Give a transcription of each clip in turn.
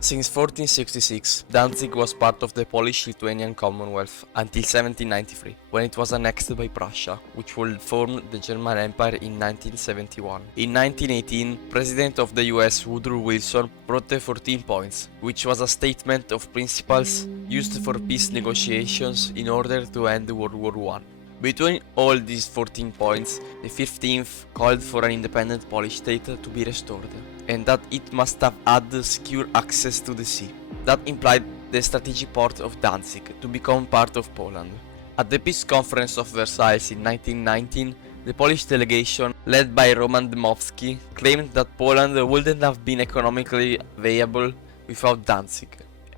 Since 1466, Danzig was part of the Polish-Lithuanian Commonwealth until 1793, when it was annexed by Prussia, which would form the German Empire in 1971. In 1918, President of the US Woodrow Wilson brought the 14 points, which was a statement of principles used for peace negotiations in order to end World War I. Between all these 14 points, the 15th called for an independent Polish state to be restored, and that it must have had secure access to the sea. That implied the strategic port of Danzig to become part of Poland. At the Peace Conference of Versailles in 1919, the Polish delegation, led by Roman Dmowski, claimed that Poland wouldn't have been economically viable without Danzig,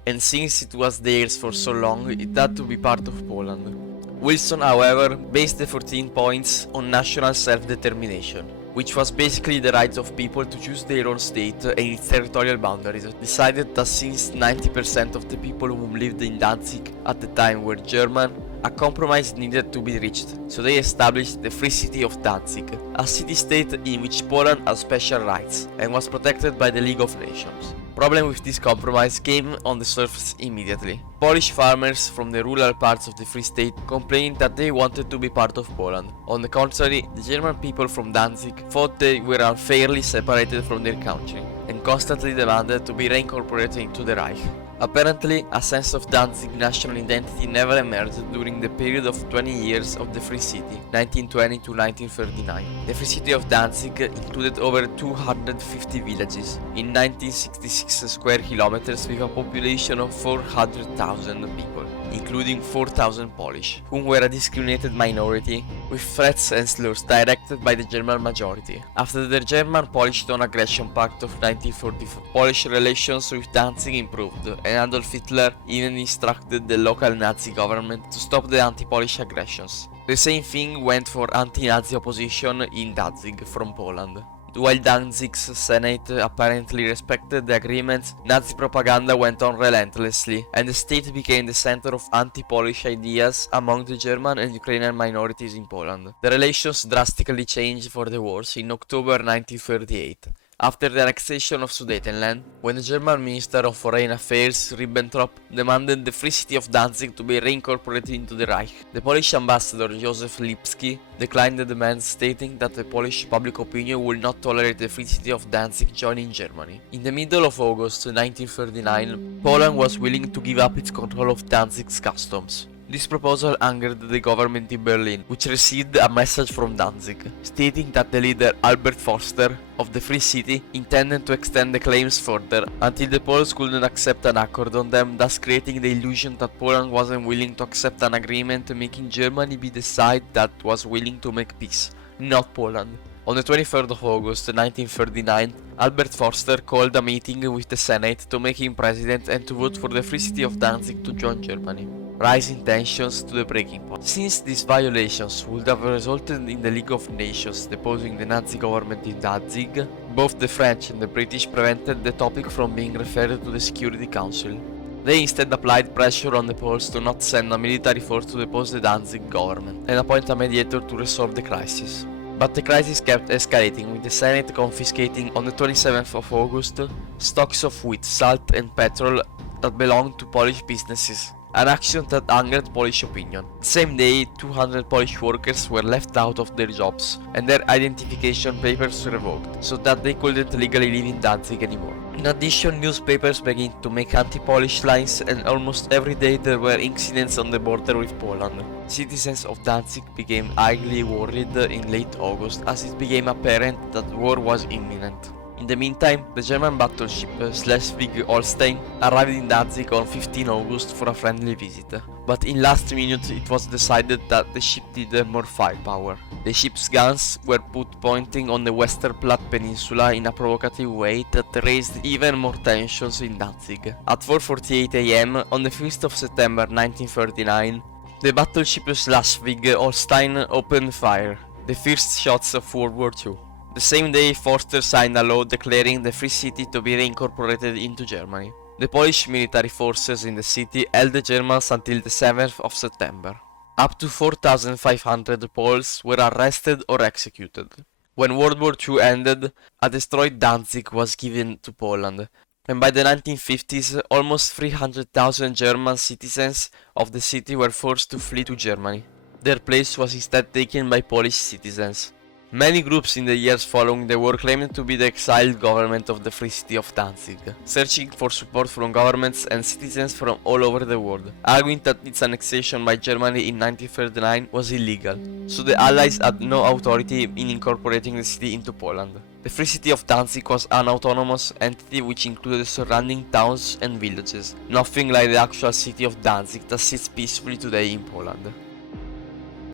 and since it was theirs for so long, it had to be part of Poland. Wilson, however, based the 14 points on national self-determination, which was basically the right of people to choose their own state and its territorial boundaries. Decided that since 90% of the people who lived in Danzig at the time were German, a compromise needed to be reached, so they established the Free City of Danzig, a city-state in which Poland has special rights and was protected by the League of Nations. Problem with this compromise came on the surface immediately. Polish farmers from the rural parts of the Free State complained that they wanted to be part of Poland. On the contrary, the German people from Danzig thought they were unfairly separated from their country and constantly demanded to be reincorporated into the Reich. Apparently, a sense of Danzig national identity never emerged during the period of 20 years of the Free City, 1920 to 1939. The Free City of Danzig included over 250 villages in 1966 square kilometers with a population of 400,000 people, including 4,000 Polish, whom were a discriminated minority, with threats and slurs directed by the German majority. After the German-Polish non-aggression pact of 1944, Polish relations with Danzig improved, and Adolf Hitler even instructed the local Nazi government to stop the anti-Polish aggressions. The same thing went for anti-Nazi opposition in Danzig from Poland. While Danzig's Senate apparently respected the agreements, Nazi propaganda went on relentlessly, and the state became the center of anti-Polish ideas among the German and Ukrainian minorities in Poland. The relations drastically changed for the wars in October 1938. After the annexation of Sudetenland, when the German Minister of Foreign Affairs Ribbentrop demanded the Free City of Danzig to be reincorporated into the Reich, the Polish ambassador Józef Lipski declined the demand, stating that the Polish public opinion would not tolerate the Free City of Danzig joining Germany. In the middle of August 1939, Poland was willing to give up its control of Danzig's customs. This proposal angered the government in Berlin, which received a message from Danzig, stating that the leader Albert Forster of the Free City intended to extend the claims further until the Poles couldn't accept an accord on them, thus creating the illusion that Poland wasn't willing to accept an agreement, making Germany be the side that was willing to make peace, not Poland. On the 23rd of August 1939, Albert Forster called a meeting with the Senate to make him president and to vote for the Free City of Danzig to join Germany, rising tensions to the breaking point. Since these violations would have resulted in the League of Nations deposing the Nazi government in Danzig, both the French and the British prevented the topic from being referred to the Security Council. They instead applied pressure on the Poles to not send a military force to depose the Danzig government and appoint a mediator to resolve the crisis. But the crisis kept escalating, with the Senate confiscating on the 27th of August stocks of wheat, salt and petrol that belonged to Polish businesses, an action that angered Polish opinion. The same day, 200 Polish workers were left out of their jobs and their identification papers revoked, so that they couldn't legally live in Danzig anymore. In addition, newspapers began to make anti-Polish lines, and almost every day there were incidents on the border with Poland. Citizens of Danzig became highly worried in late August as it became apparent that war was imminent. In the meantime, the German battleship Schleswig-Holstein arrived in Danzig on 15 August for a friendly visit, but in last minute it was decided that the ship needed more firepower. The ship's guns were put pointing on the Western Platte Peninsula in a provocative way that raised even more tensions in Danzig. At 4:48 am on the 5th of September 1939, the battleship Schleswig-Holstein opened fire, the first shots of World War II. The same day, Forster signed a law declaring the Free City to be reincorporated into Germany. The Polish military forces in the city held the Germans until the 7th of September. Up to 4,500 Poles were arrested or executed. When World War II ended, a destroyed Danzig was given to Poland, And by the 1950s, almost 300,000 German citizens of the city were forced to flee to Germany. Their place was instead taken by Polish citizens. Many groups in the years following the war claimed to be the exiled government of the Free City of Danzig, searching for support from governments and citizens from all over the world, arguing that its annexation by Germany in 1939 was illegal, so the Allies had no authority in incorporating the city into Poland. The Free City of Danzig was an autonomous entity which included surrounding towns and villages, nothing like the actual city of Danzig that sits peacefully today in Poland.